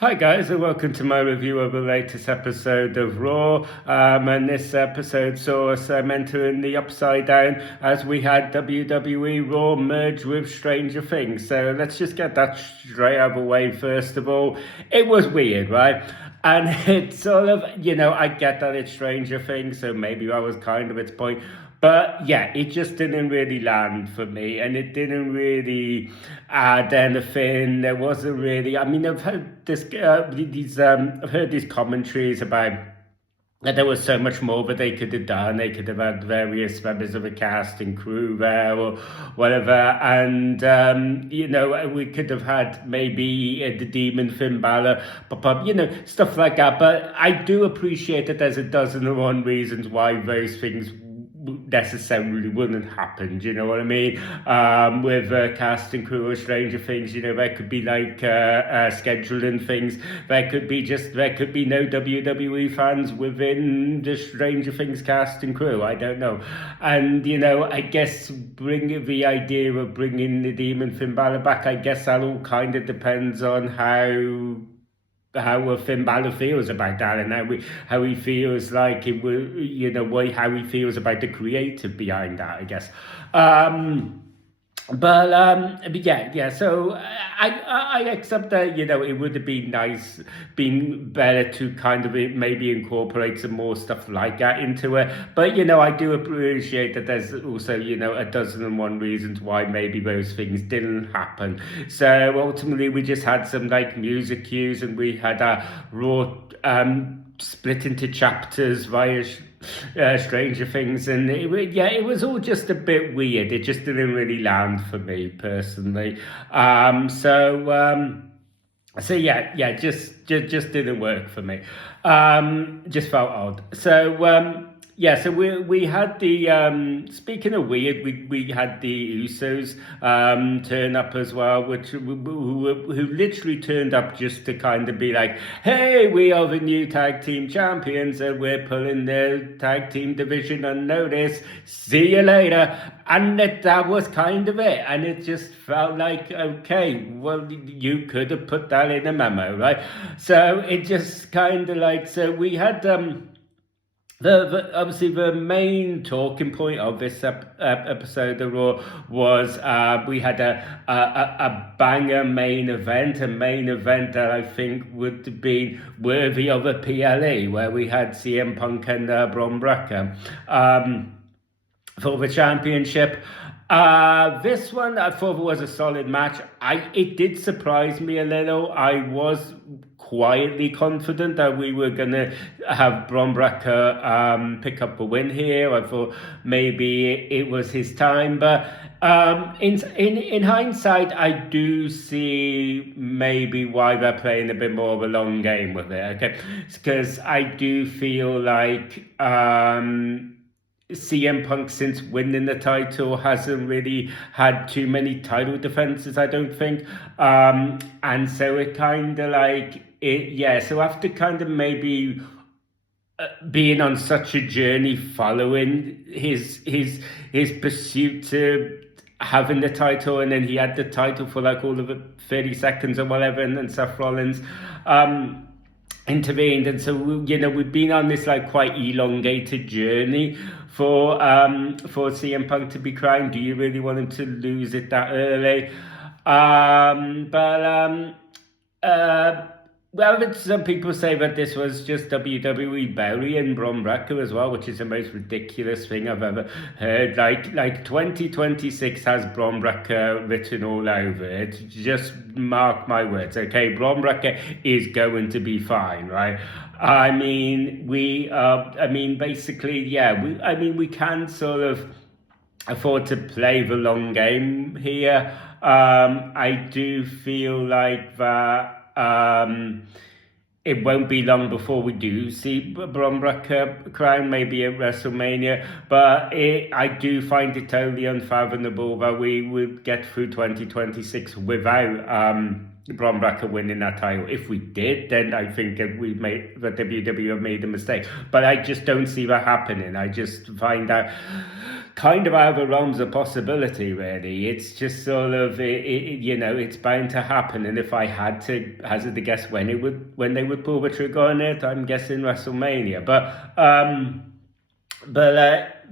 Hi guys, and welcome to my review of the latest episode of Raw. And this episode saw us entering the Upside Down as we had WWE Raw merge with Stranger Things. So let's just get that straight out of the way first of all. It was weird, right? And it's sort of, I get that it's Stranger Things, so maybe that was kind of its point. But yeah, it just didn't really land for me, and it didn't really add anything. There wasn't really. I mean, I've heard I've heard these commentaries about that there was so much more that they could have done. They could have had various members of the cast and crew there or whatever. And, we could have had maybe the Demon Finn Balor pop up, stuff like that. But I do appreciate that there's a dozen and one reasons why those things necessarily wouldn't happen. Do you know what I mean? With cast and crew of Stranger Things, there could be like scheduling things. There could be no WWE fans within the Stranger Things cast and crew. I don't know. And I guess bring the idea of bringing the Demon Finn Balor back. I guess that all kind of depends on how Finn Balor feels about that, and how he feels like it will, how he feels about the creative behind that, I guess. But yeah. So I accept that it would have been better to kind of maybe incorporate some more stuff like that into it. But I do appreciate that there's also a dozen and one reasons why maybe those things didn't happen. So ultimately, we just had some like music cues, and we had a Raw split into chapters via Stranger Things, and it was all just a bit weird. It just didn't really land for me personally. So yeah, just didn't work for me. Just felt odd. So we had the speaking of weird, we had the Usos turn up as well, who literally turned up just to kind of be like, hey, we are the new tag team champions and we're pulling the tag team division on notice. See you later. And that was kind of it. And it just felt like, okay, well, you could have put that in a memo, right? So it just kind of like, so we had obviously the main talking point of this episode of Raw was we had a banger main event, that I think would have been worthy of a PLE, where we had CM Punk and Bron Breakker for the championship. This one I thought was a solid match. It did surprise me a little. I was quietly confident that we were going to have Bron Breakker pick up a win here. I thought maybe it was his time, but in hindsight, I do see maybe why they're playing a bit more of a long game with it. Okay, because I do feel like CM Punk, since winning the title, hasn't really had too many title defenses, I don't think. And so it kind of like it, yeah. So after kind of maybe being on such a journey following his pursuit to having the title, and then he had the title for like all of it 30 seconds or whatever, and then Seth Rollins intervened, and so we've been on this like quite elongated journey for CM Punk to be crying. Do you really want him to lose it that early? Well, some people say that this was just WWE burying Bron Breakker as well, which is the most ridiculous thing I've ever heard. Like 2026 has Bron Breakker written all over it. Just mark my words, okay? Bron Breakker is going to be fine, right? I mean, basically, yeah. We can sort of afford to play the long game here. I do feel like that. It won't be long before we do see Bron Breakker crown, maybe at WrestleMania, but I do find it totally unfathomable that we would get through 2026 without Bron Breakker winning that title. If we did, then I think that WWE have made a mistake, but I just don't see that happening. I just find that kind of out of the realms of possibility, really. It's just sort of, it's bound to happen. And if I had to hazard a guess when they would pull the trigger on it, I'm guessing WrestleMania.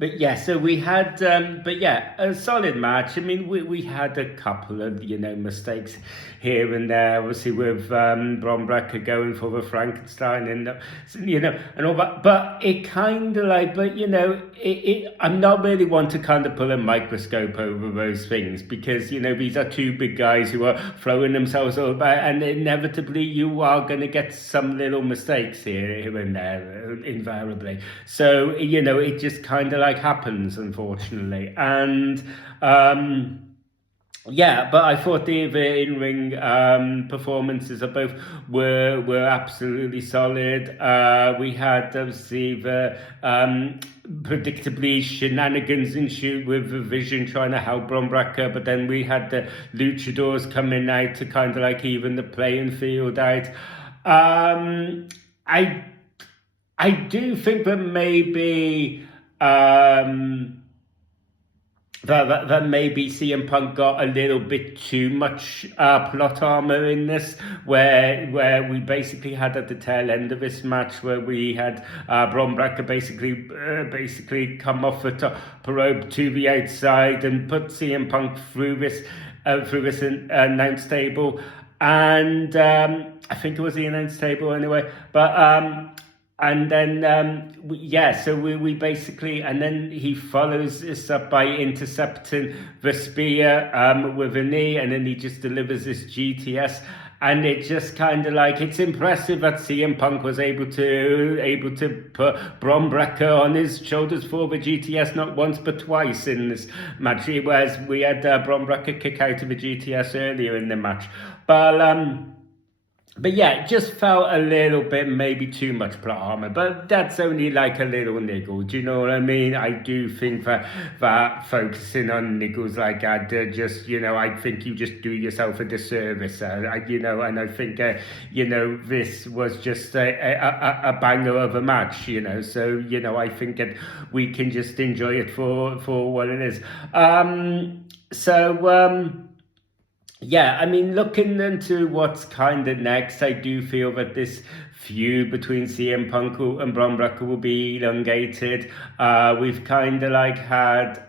But yeah, so we had, but yeah, a solid match. I mean, we had a couple of, mistakes here and there, obviously with Bron Breakker going for the Frankenstein and, and all that. But it kind of like, I'm not really one to kind of pull a microscope over those things because, these are two big guys who are throwing themselves all about, and inevitably you are going to get some little mistakes here and there, invariably. So, it just kind of like happens, unfortunately. And yeah, but I thought the in-ring performances of both were absolutely solid. We had obviously the predictably shenanigans ensued with the Vision trying to help Bron Breakker, but then we had the luchadors coming out to kind of like even the playing field out. I do think that maybe that maybe CM Punk got a little bit too much plot armor in this, where we basically had at the tail end of this match where we had Bron Breakker basically come off the top rope to the outside and put CM Punk through this announce table, and I think it was the announce table anyway, but. And then, so we basically, and then he follows this up by intercepting the spear with a knee, and then he just delivers this GTS. And it just kind of like, it's impressive that CM Punk was able to put Bron Breakker on his shoulders for the GTS not once but twice in this match, whereas we had Bron Breakker kick out of the GTS earlier in the match. But yeah, it just felt a little bit maybe too much plot armor, but that's only like a little niggle. Do you know what I mean? I do think that focusing on niggles like that, I think you just do yourself a disservice. And I think, this was just a banger of a match, So, I think that we can just enjoy it for what it is. Yeah, I mean, looking into what's kind of next, I do feel that this feud between CM Punk and Bron Breakker will be elongated. We've kind of like had...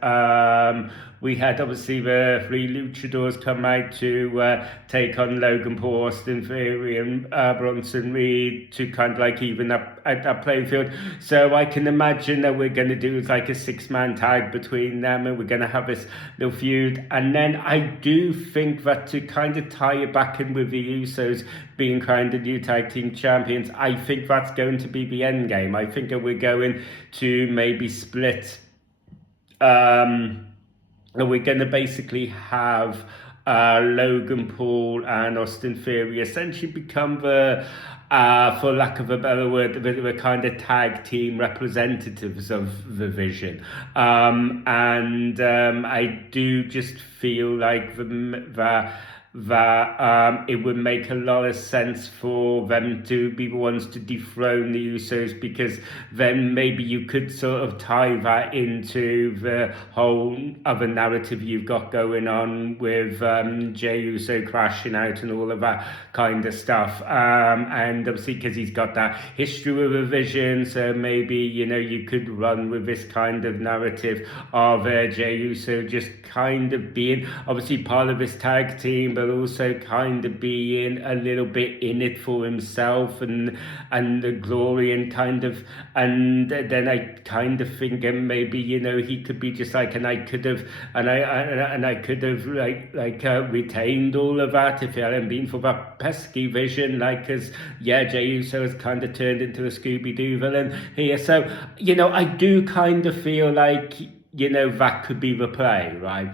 we had obviously the three luchadors come out to take on Logan Paul, Austin Theory, and Bronson Reed to kind of like even up at that playing field. So I can imagine that we're going to do like a 6-man tag between them, and we're going to have this little feud. And then I do think that to kind of tie it back in with the Usos being kind of new tag team champions, I think that's going to be the end game. I think that we're going to maybe split. We're going to basically have Logan Paul and Austin Theory essentially become the, for lack of a better word, the kind of tag team representatives of the Vision. I do just feel like that it would make a lot of sense for them to be the ones to dethrone the Usos, because then maybe you could sort of tie that into the whole other narrative you've got going on with Jey Uso crashing out and all of that kind of stuff, and obviously because he's got that history with a Vision, so maybe you could run with this kind of narrative of Jey Uso just kind of being obviously part of this tag team, but also kind of being a little bit in it for himself and the glory and then I kind of think maybe he could be just like, and I could have retained all of that if it hadn't been for that pesky Vision, because Jey Uso has kind of turned into a Scooby-Doo villain here. So I do kind of feel like that could be the play, right?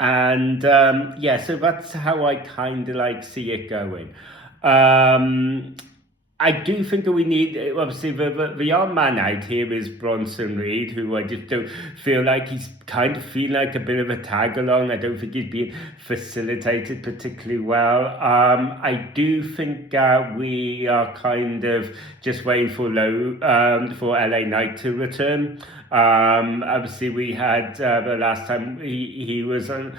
So that's how I kind of like see it going. I do think that we need, obviously, the odd man out here is Bronson Reed, who I just don't feel like he's kind of feeling like a bit of a tag along. I don't think he's being facilitated particularly well. I do think we are kind of just waiting for LA Knight to return. Obviously, we had the last time he was on.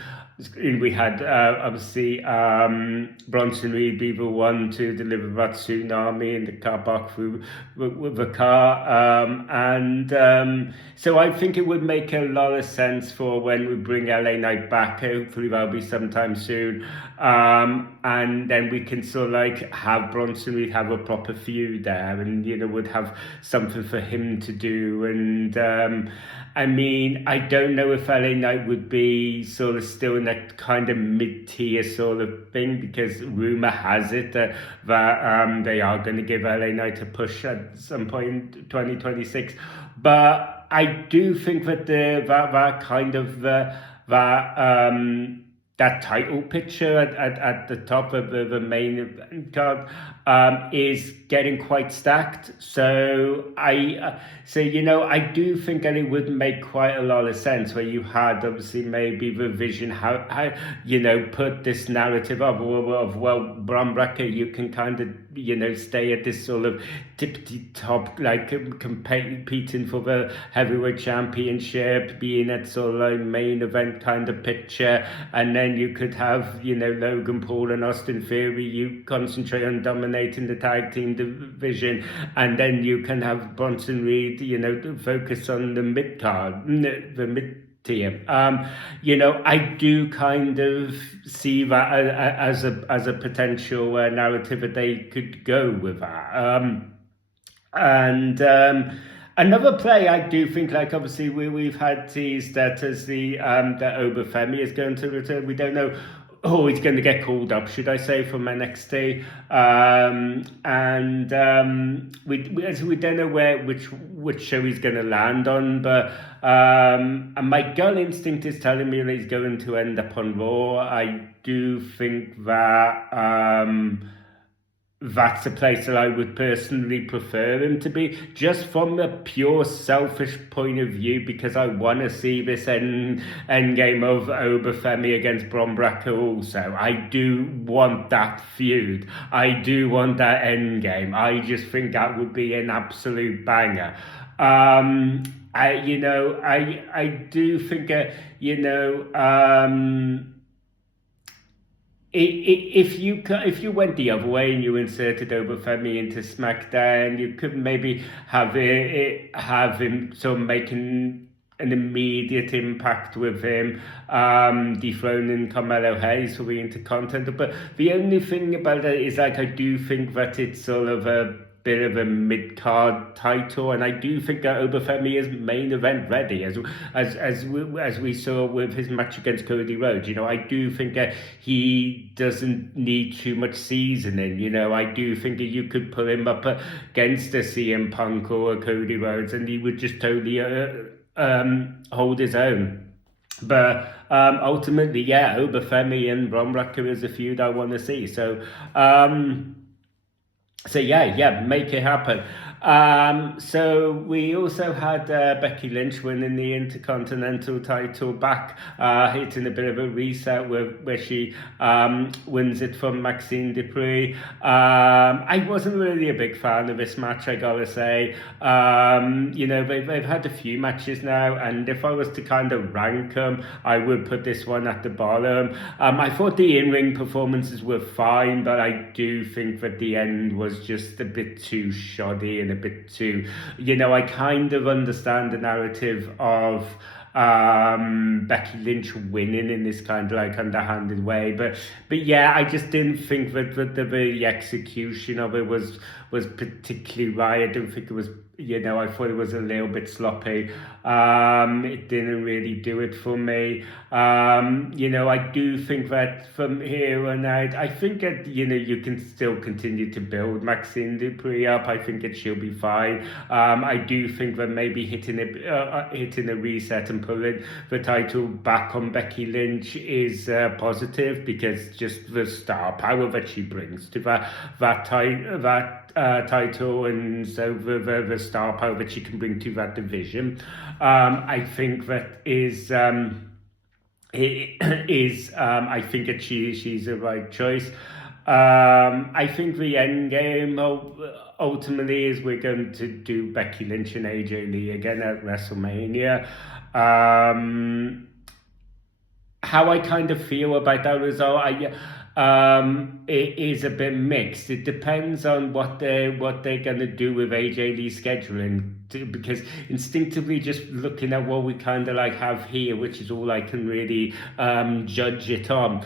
We had obviously Bronson Reed be the one to deliver that tsunami in the car park through with the car, and so I think it would make a lot of sense for when we bring LA Knight back. Hopefully that'll be sometime soon, and then we can sort of like have Bronson Reed have a proper feud there, and would have something for him to do. And I mean, I don't know if LA Knight would be sort of still in that kind of mid-tier sort of thing, because rumor has it that they are going to give LA Knight a push at some point in 2026. But I do think that that kind of that title picture at the top of the main event card is getting quite stacked. So I do think that it would make quite a lot of sense where you had obviously maybe the vision how put this narrative of well, Bron Breakker, you can kind of stay at this sort of tippity top, like competing for the heavyweight championship, being at sort of like main event kind of picture, and then you could have Logan Paul and Austin Theory, you concentrate on dominating the tag team division, and then you can have Bronson Reed focus on the mid card, the mid tier. I do kind of see that as a potential narrative that they could go with that. Another play I do think, like obviously we've had teased that as that Obafemi is going to return. We don't know. Oh, he's going to get called up, should I say, from NXT, we don't know which show he's going to land on, but and my gut instinct is telling me that he's going to end up on Raw. I do think that that's a place that I would personally prefer him to be, just from a pure selfish point of view, because I want to see this end game of Obafemi against Bron Breakker also. I do want that feud. I do want that end game. I just think that would be an absolute banger. I do think if you went the other way and you inserted Obafemi into SmackDown, you could maybe have him sort of making an immediate impact with him, dethroning Carmelo Hayes for the Intercontinental. But the only thing about it is, like, I do think that it's sort of a bit of a mid-card title, and I do think that Obafemi is main event ready, as we saw with his match against Cody Rhodes. I do think that he doesn't need too much seasoning. I do think that you could put him up against a CM Punk or a Cody Rhodes, and he would just totally hold his own. But ultimately, yeah, Obafemi and Bron Breakker is a feud I want to see. So yeah, make it happen. So we also had Becky Lynch winning the Intercontinental title back, hitting a bit of a reset where she wins it from Maxine Dupree. I wasn't really a big fan of this match, I gotta say. They've had a few matches now, and if I was to kind of rank them, I would put this one at the bottom. I thought the in-ring performances were fine, but I do think that the end was just a bit too shoddy and a bit too, I kind of understand the narrative of Becky Lynch winning in this kind of like underhanded way, but yeah, I just didn't think that the execution of it was particularly right. I don't think it was I thought it was a little bit sloppy. It didn't really do it for me. I do think that from here on out, I think that, you can still continue to build Maxine Dupree up. I think that she'll be fine. I do think that maybe hitting a reset and pulling the title back on Becky Lynch is positive, because just the star power that she brings to that title, and so the star power that she can bring to that division, I think that is I think that she's the right choice. I think the end game ultimately is we're going to do Becky Lynch and AJ Lee again at WrestleMania. How I kind of feel about that result, it is a bit mixed. It depends on what they're gonna do with AJ Lee scheduling. Because instinctively, just looking at what we kind of like have here, which is all I can really judge it on.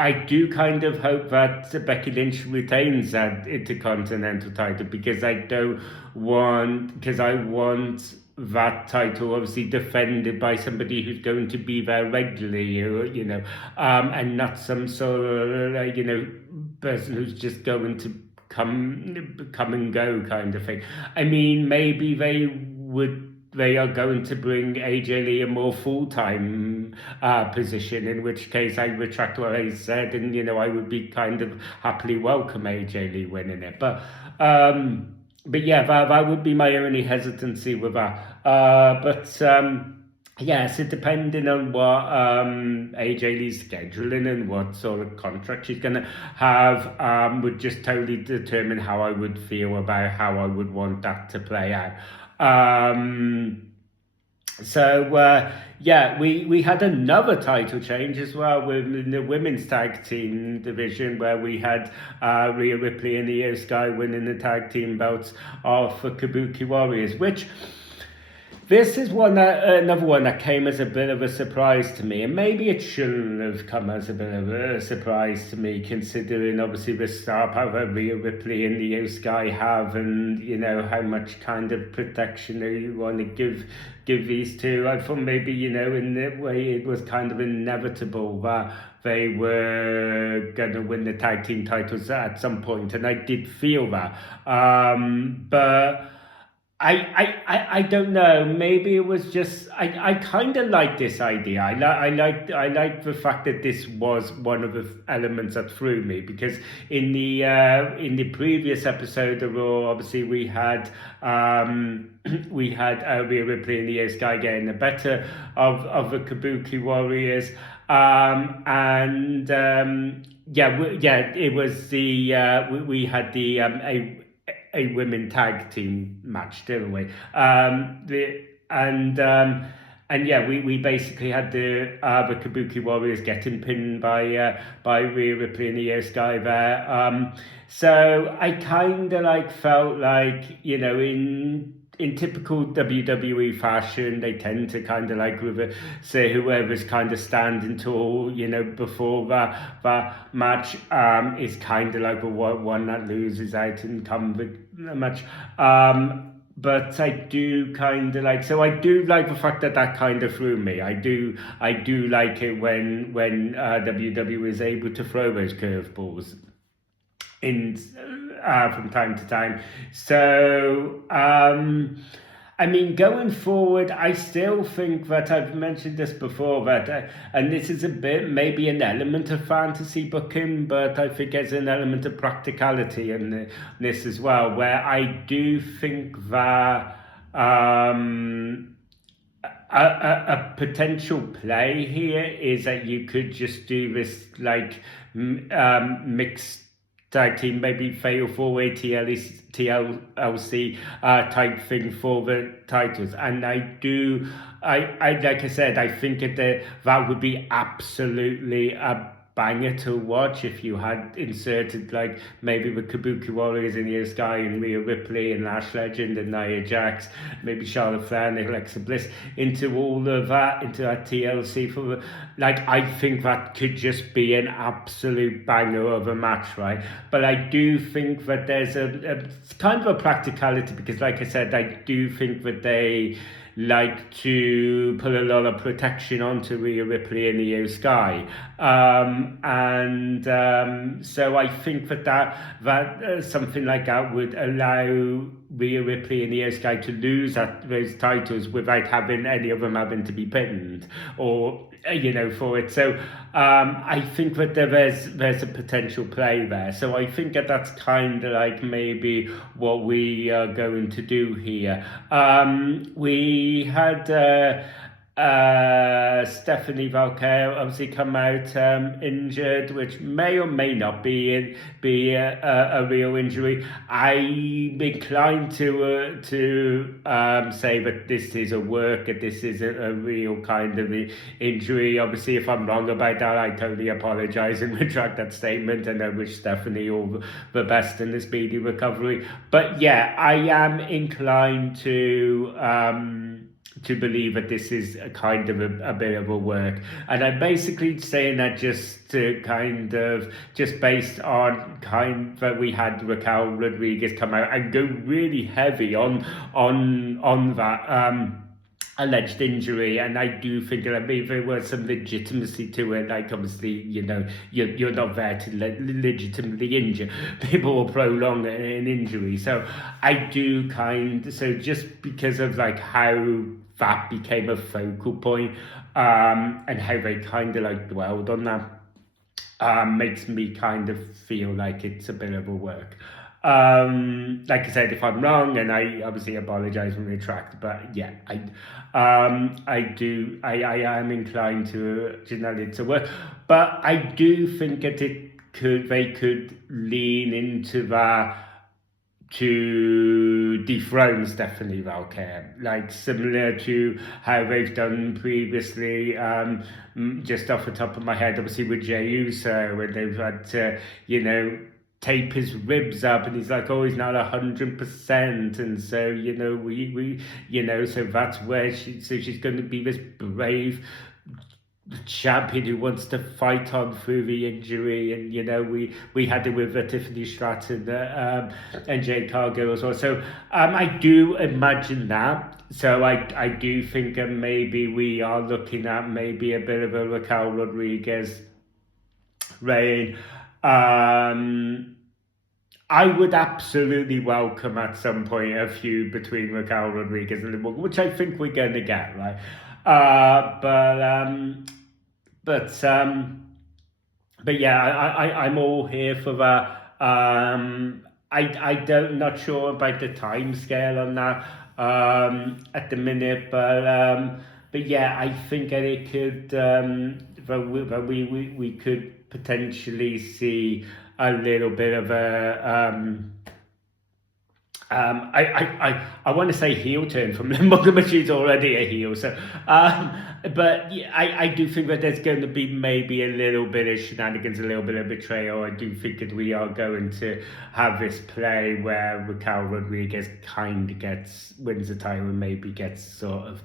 I do kind of hope that Becky Lynch retains that Intercontinental title, because I want that title obviously defended by somebody who's going to be there regularly, and not some sort of person who's just going to come and go kind of thing. I mean, maybe they are going to bring AJ Lee a more full-time position, in which case I retract what I said, and I would be kind of happily welcome AJ Lee winning it. But yeah, that would be my only hesitancy with that. Yeah, so depending on what AJ Lee's scheduling and what sort of contract she's going to have, would just totally determine how I would feel about how I would want that to play out. Yeah, we had another title change as well within the women's tag team division, where we had Rhea Ripley and Io Sky winning the tag team belts off the Kabuki Warriors, which this is another one that came as a bit of a surprise to me, and maybe it shouldn't have come as a bit of a surprise to me, considering obviously the star power Rhea Ripley and Io Sky have, and how much kind of protection you want to give these two. I thought maybe in that way it was kind of inevitable that they were going to win the tag team titles at some point, and I did feel that, but I don't know. Maybe it was just I kind of like this idea. I like the fact that this was one of the elements that threw me, because in the previous episode of Raw, obviously we had Rhea Ripley and Io Sky getting the better of the Kabuki Warriors, it was we had a women tag team match, didn't we? We basically had the Kabuki Warriors getting pinned by Rhea Ripley and Io Sky there. So I kind of felt like, in typical WWE fashion, they tend to kind of say whoever's kind of standing tall, before that match is kind of like the one that loses out and come the match. But I do kind of so I do like the fact that kind of threw me. I do like it when WWE is able to throw those curveballs in from time to time. So I mean, going forward, I still think that I've mentioned this before, that and this is a bit maybe an element of fantasy booking, but I think there's an element of practicality in this as well, where I do think that a potential play here is that you could just do this mixed tag team, maybe fatal four-way TLC type thing for the titles. And I like I said, I think that would be absolutely a banger to watch if you had inserted like maybe the Kabuki Warriors in Io Sky and Rhea Ripley and Lash Legend and Nia Jax, maybe Charlotte Flair and Alexa Bliss into all of that, into that TLC for like, I think that could just be an absolute banger of a match, right? But I do think that there's a kind of a practicality, because like I said, I do think that they like to put a lot of protection onto Rhea Ripley and Io Sky, so I think that something like that would allow Rhea Ripley and Io Sky to lose those titles without having any of them having to be pinned or for it. So I think that there's a potential play there. So I think that's kind of like maybe what we are going to do here. We had Stephanie Valquer obviously come out injured, which may or may not be a real injury. I'm inclined to say that this is a work, that this is a real kind of injury. Obviously, if I'm wrong about that, I totally apologise and retract that statement, and I wish Stephanie all the best in the speedy recovery. But yeah, I am inclined to believe that this is a kind of a bit of a work, and I'm basically saying that just to kind of just based on that we had Raquel Rodriguez come out and go really heavy on that alleged injury, and I do think that maybe there was some legitimacy to it. Like, obviously, you're not there to legitimately injure people or prolong an injury. So I do so just because of like how that became a focal point, and how they kind of like dwelled on that, makes me kind of feel like it's a bit of a work. Like I said, if I'm wrong, and I obviously apologize and retract, but yeah, I am inclined to generally to work, but I do think that they could lean into that to dethrone Stephanie Valquer, like similar to how they've done previously, just off the top of my head, obviously with Jey Uso, where they've had to, tape his ribs up, and he's like, oh, he's not 100%, and so we so that's where she's going to be this brave champion who wants to fight on through the injury, and we had it with Tiffany Stratton and Jade Cargill as well. So I do imagine that. So I do think maybe we are looking at maybe a bit of a Raquel Rodriguez reign. I would absolutely welcome at some point a feud between Raquel Rodriguez and Liv, which I think we're going to get, right? But yeah, I'm all here for that. Not sure about the time scale on that at the minute, but yeah, I think that it could we could potentially see a little bit of a I want to say heel turn from Liv Morgan, but she's already a heel. So, but yeah, I do think that there's going to be maybe a little bit of shenanigans, a little bit of betrayal. I do think that we are going to have this play where Raquel Rodriguez kind of wins the title and maybe gets sort of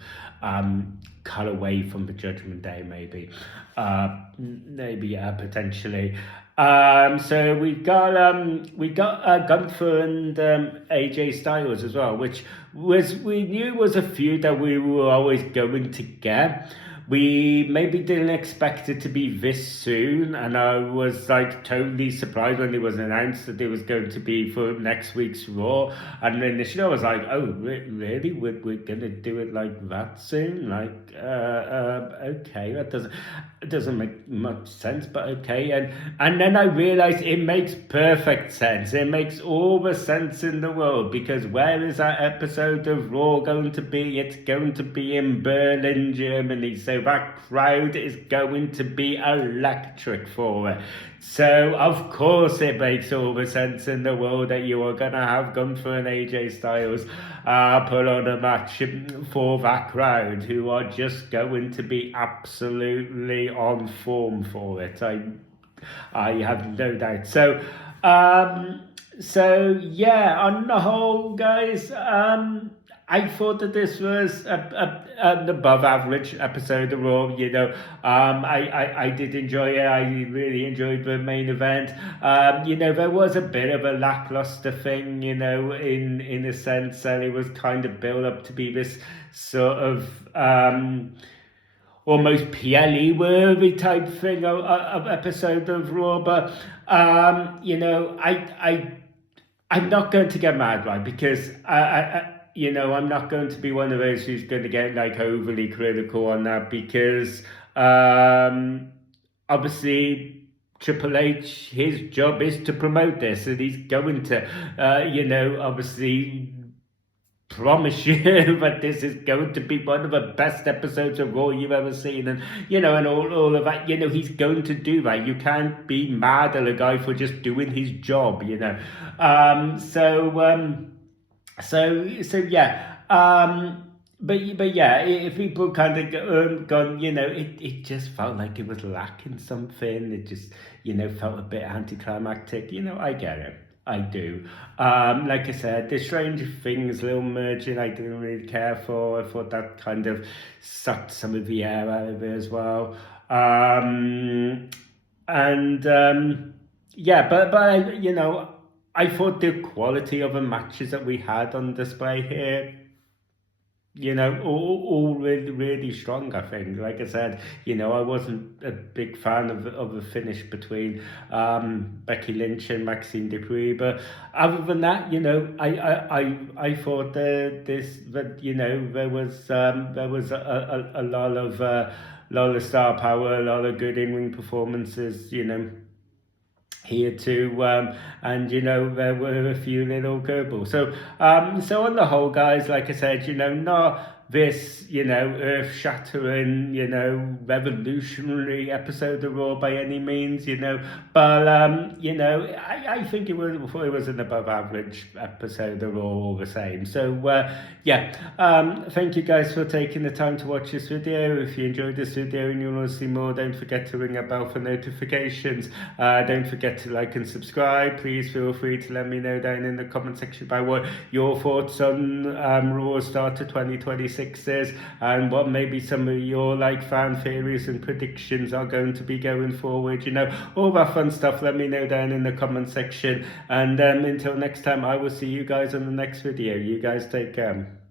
cut away from the Judgment Day, maybe potentially. So we got Gunther and AJ Styles as well, which we knew was a feud that we were always going to get. We maybe didn't expect it to be this soon, and I was like totally surprised when it was announced that it was going to be for next week's Raw. And then the show was like, oh, really? We're gonna do it like that soon? Like, okay, that doesn't make much sense, but okay. And then I realized it makes perfect sense. It makes all the sense in the world, because where is that episode of Raw going to be? It's going to be in Berlin, Germany. So that crowd is going to be electric for it. So of course it makes all the sense in the world that you are going to have Gunther and AJ Styles put on a match for that crowd, who are just going to be absolutely on form for it. I have no doubt. So yeah, on the whole, guys, I thought that this was an above average episode of Raw. I did enjoy it. I really enjoyed the main event. There was a bit of a lackluster thing, in a sense that it was kind of built up to be this sort of almost PLE worthy type thing of episode of Raw. But I'm not going to get mad, right? Because I'm not going to be one of those who's going to get like overly critical on that, because obviously Triple H, his job is to promote this, and he's going to, obviously promise you that this is going to be one of the best episodes of Raw you've ever seen, and all of that. He's going to do that. You can't be mad at a guy for just doing his job. So yeah. But yeah, if people kind of gone, it just felt like it was lacking something. It just, felt a bit anticlimactic. I get it. I do. Like I said, the Stranger Things little merging I didn't really care for. I thought that kind of sucked some of the air out of it as well. Yeah, but I thought the quality of the matches that we had on display here, all really, really strong, I think. Like I said, I wasn't a big fan of the finish between Becky Lynch and Maxine Dupree, but other than that, I thought there was a lot of star power, a lot of good in-ring performances, here too, and there were a few little curveballs. So on the whole, guys, like I said, not this earth-shattering, revolutionary episode of Raw by any means, but I think it was an above average episode of Raw all the same. So thank you guys for taking the time to watch this video. If you enjoyed this video and you want to see more, don't forget to ring a bell for notifications. Don't forget to like and subscribe. Please feel free to let me know down in the comment section about what your thoughts on Raw's start to 2026 is, and what maybe some of your fan theories and predictions are going to be going forward. All that fun stuff. Let me know down in the comment section, and until next time, I will see you guys on the next video. You guys take care.